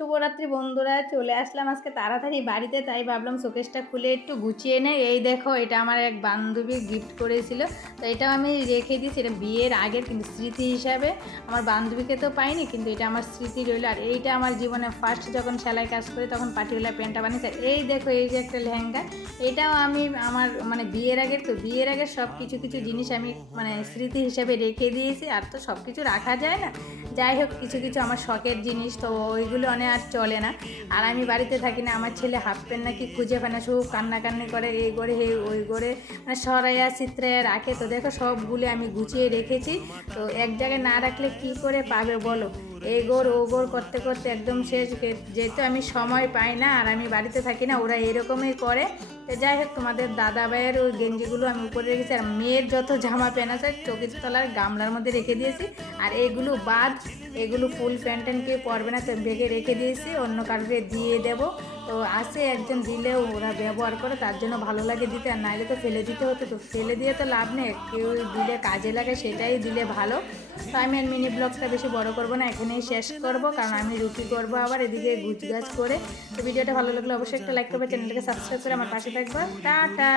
শুভরাত্রি বন্ধুরা, চলে আসলাম আজকে তাড়াতাড়ি বাড়িতে, তাই ভাবলাম শোকেসটা খুলে একটু গুছিয়ে নেই। এই দেখো, এটা আমার এক বান্ধবী গিফট করেছিল, তো এটাও আমি রেখে দিয়েছি। এটা বিয়ের আগের কিন্তু স্মৃতি হিসাবে, আমার বান্ধবীকে তো পাইনি, কিন্তু এটা আমার স্মৃতি রইল। আর এইটা আমার জীবনে ফার্স্ট যখন সেলাই কাজ করি তখন পার্টিকুলার প্যান্টটা বানিয়েছি। এই দেখো, এই যে একটা লেহেঙ্গা, এটাও আমি আমার বিয়ের আগের, তো বিয়ের আগের সব কিছু কিছু জিনিস আমি স্মৃতি হিসাবে রেখে দিয়েছি। আর তো সব কিছু রাখা যায় না, যাই হোক কিছু কিছু আমার শখের জিনিস, তো ওইগুলো আর চলে না। আর আমি বাড়িতে থাকি না, আমার ছেলে হাফ প্যান্ট নাকি খুঁজে পায় না, শুধু কান্নাকান্নি করে, এই করে হে ওই করে, সরাইয়া চিত্রাইয়া রাখে। তো দেখো, সবগুলো আমি গুছিয়ে রেখেছি। তো এক জায়গায় না রাখলে কি করে পাবে বলো, এই গোর ও গোর করতে করতে একদম শেষ। যেহেতু আমি সময় পাই না আর আমি বাড়িতে থাকি না, ওরা এরকমই করে। তো যাই হোক, তোমাদের দাদা ভাইয়ের ওই গেঞ্জিগুলো আমি উপরে রেখেছি, আর মেয়ের যত জামা প্যান্ট আছে চৌকির তলার গামলার মধ্যে রেখে দিয়েছি। আর এগুলো বাদ, এগুলো ফুল প্যান্ট ট্যান্ট কেউ পরবে না, তো বেগে রেখে দিয়েছি, অন্য কাউকে দিয়ে দেবো। তো আসে একজন দিলেও ওরা ব্যবহার করে, তার জন্য ভালো লাগে দিতে, আর নাইলে তো ফেলে দিতে হতো। তো ফেলে দিয়ে তো লাভ নেই, কেউ দিলে কাজে লাগে সেটাই দিলে ভালো। তো আমি আর মিনি ব্লগটা বেশি বড় করবো না, এখানেই শেষ করব, কারণ আমি রুটি করবো আবার এদিকে গুছগাছ করে। তো ভিডিওটা ভালো লাগলে অবশ্যই একটা লাইক করবে, চ্যানেলটাকে সাবস্ক্রাইব করে আমার পাশে থাকবে। টাটা।